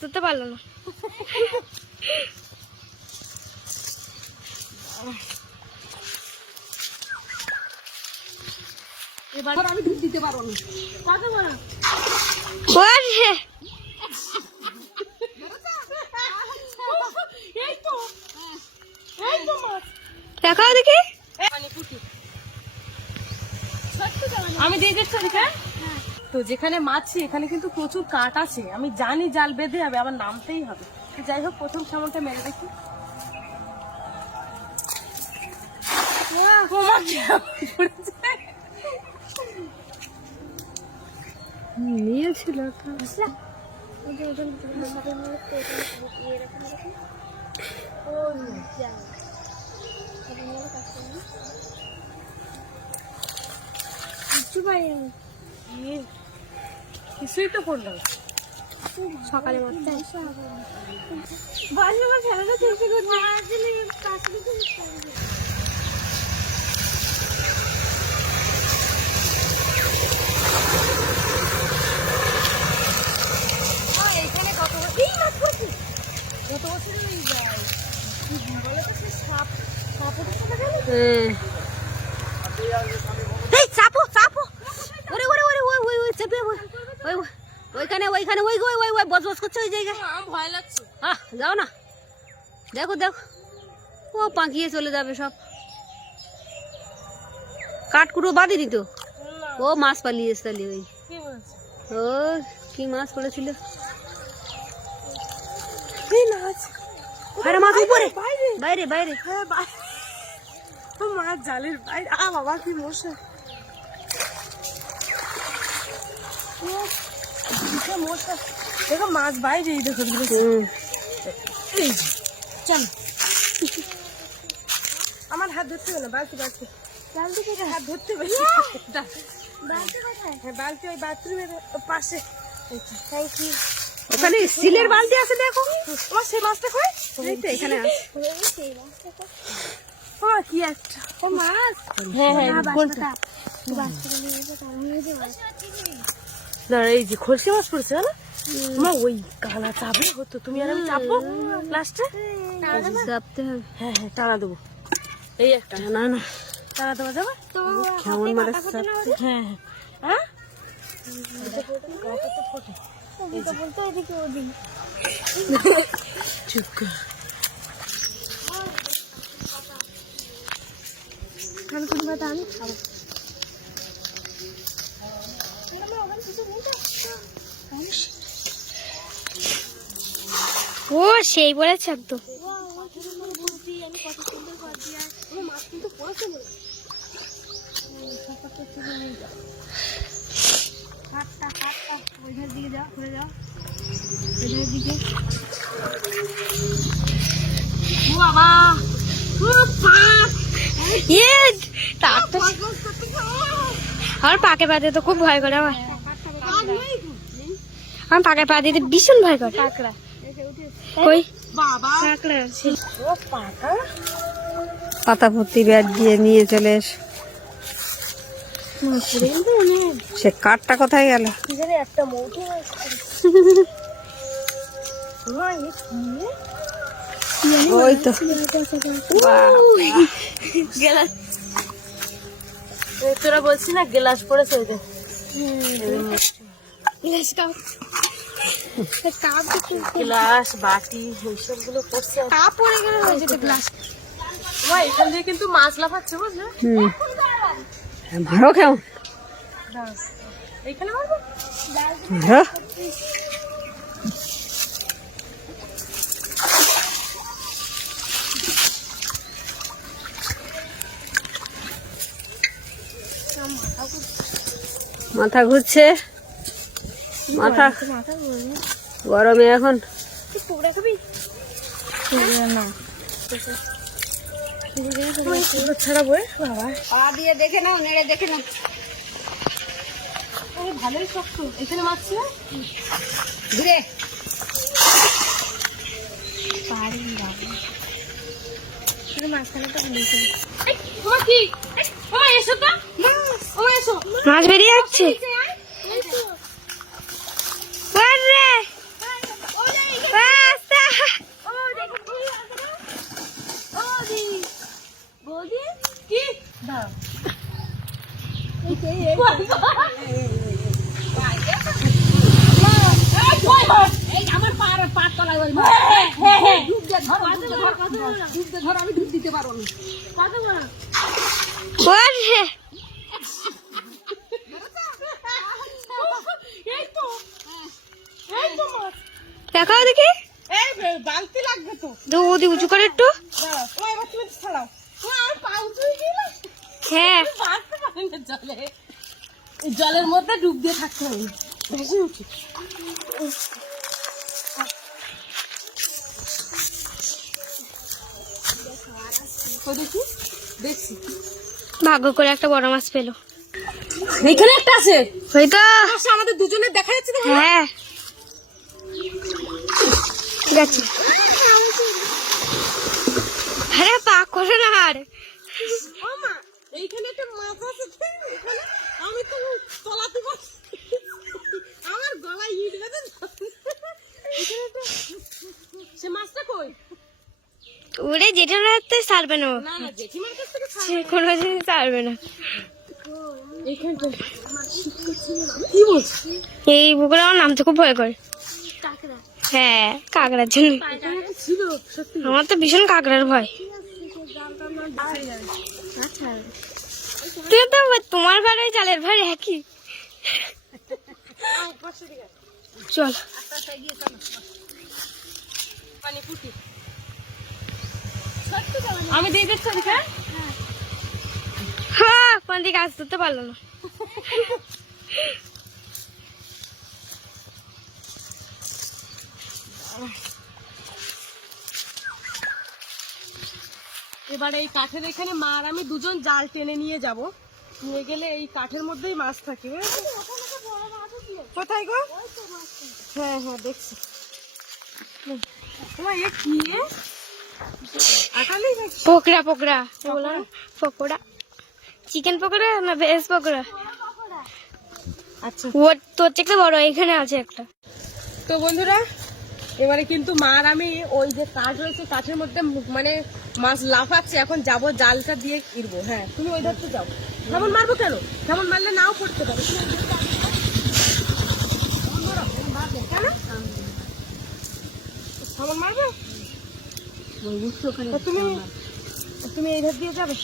ধরতে পারলো না। এবার আমি ডুব দিতে পারবো না। দেখাও দেখি। আমি দিয়ে দিচ্ছি। তো যেখানে মাছি এখানে কিন্তু প্রচুর কাঠ আছে, আমি জানি জাল বেঁধে হবে, আবার নামতেই হবে। যাই হোক প্রথম সামনটা মেরে দেখি। নিয়েছিল কিছুই তো পড়লো সকালে মারতে খেলাটা চেষ্টা করছি। ওইখানে ওইখানে ওই ওই ওই ওই বজবজ করছে ওই জায়গায়। ভয় লাগছে। যাও না, দেখো দেখো, ও পাকিয়ে চলে যাবে সব। কাঠকুটো বাঁধিনি তো, ও মাছ পালিয়েছে তাহলে। ওই ও কি মাছ পড়েছিল, মাছ উপরে বাইরে বাইরে মাছ জালের বাইরে। বাবা কি মশা, মশা দেখো, মাছ বাইরে। দেখো চল, আমার হাত ধরতে হবে না, বালতি বালতি বালতি থেকে হাত ধরতে হবে। হ্যাঁ বালতি ওই বাথরুমের পাশে। Thank you. ওখানে স্টিলের বালতি আছে, দেখো। তোমার সেই মাছটা কই? এই তো এখানে আছে। কি একটা ও মাছ। হ্যাঁ হ্যাঁ কোনটা? এই যে খরশি মাছ পড়ছে না মা, ওই কানা চাপলে হতো। তুমি আর আমি চাপবো লাস্টে, চাপতে হবে। হ্যাঁ হ্যাঁ টানা দেবো। এই একটা না না টানা দেওয়া যাবে কেমন মাছ। হ্যাঁ হ্যাঁ চুপ কর। আমি খাবো। ও সেই বলেছে একদম। আমার পাকে পা দিতে খুব ভয় করে। আমার পাকে পা দিতে ভীষণ ভয় করে। পাতা ভর্তি ব্যাট দিয়ে নিয়ে চলে এস। সে কাঠটা কোথায় গেল? একটা মৌটি ওই তো তোরা বলছি না গ্লাস পড়েছে। গ্লাস বাটি এইসব গুলো পড়ছে, পড়ে গেলে গ্লাস। এখান দিয়ে কিন্তু মাছ লাফাচ্ছে বুঝলে। মারো কেমন এইখানে মারবো। মাথা ঘুরছে, মাথা গরমে এখন ছাড়াবো। বাবা দিয়ে দেখে নাও, নেড়ে দেখে নাও। ভালোই শক্ত। এখানে মাছ ছিল ঘুরে মাছ বেরিয়ে যাচ্ছে। আমার পাট তলায় ওই ধর আমি ডুব দিতে পারবো না। ওরে দেখাও দেখি, বালতি লাগবে তো। ওদি উঁচু করে একটু। এবার তুমি ছাড়াও, আমার পা উঁচু হয়ে গেল। হ্যাঁ বাঁচতে পারি না জলে, এই জলের মধ্যে ডুব দিয়ে থাকতে হবে। বেশি উঁচু। দেখি দেখছি, ভাগ্য করে একটা বড় মাছ পেলো। এখানে একটা আছে। হয়তো আমাদের দুজনের দেখা যাচ্ছে তো। হ্যাঁ গেছে। আরে পা করে না আর। এইখানে একটা মাছ আছে, আমি তো তলাতে পারছি, আমার গলায় ইট বেঁধে। সে মাছটা কই? ওরে জেঠার হাতে ছাড়বে না, না না, জেঠিমার কাছ থেকে সে কোনো জিনিস ছাড়বে না। এইখানটা কি বলছিস? এই পুকুরে আমার নামতে খুব ভয় করে। হ্যাঁ কাঁকড়ার জন্য। ছিল সত্যি। আমার তো ভীষণ কাঁকড়ার ভয়। তুই তো তোমার ভাড়ে জালের ভাড়ে একই। চল আমি দিয়ে দিচ্ছি। হ্যাঁ কোন দিকে আজ ধরতে পারলো না। এবার এই কাঠের এখানে মা আর আমি দুজন জাল টেনে নিয়ে যাব। নিয়ে গেলে এই কাঠের মধ্যেই মাছ থাকে। কোথায় গো? হ্যাঁ হ্যাঁ দেখছি। তোমার এ কি? আকালি পকোড়া পকোড়া পকোড়া, চিকেন পকোড়া না ভেজ পকোড়া? আচ্ছা। ও তোর থেকে বড় এখানে আছে একটা। তো বন্ধুরা, এবারে কিন্তু মা আর আমি ওই যে কাঠ রয়েছে কাঠের মধ্যে মানে মাছ লাফাচ্ছে, এখন যাব জালটা দিয়ে ইরবো। হ্যাঁ তুমি ওই ধারতে যাও। কেমন মারবো? কেন কেমন মারলে নাও পড়তে পারে। কেমন মারবে? তুমি এই ধার দিয়ে যাবে।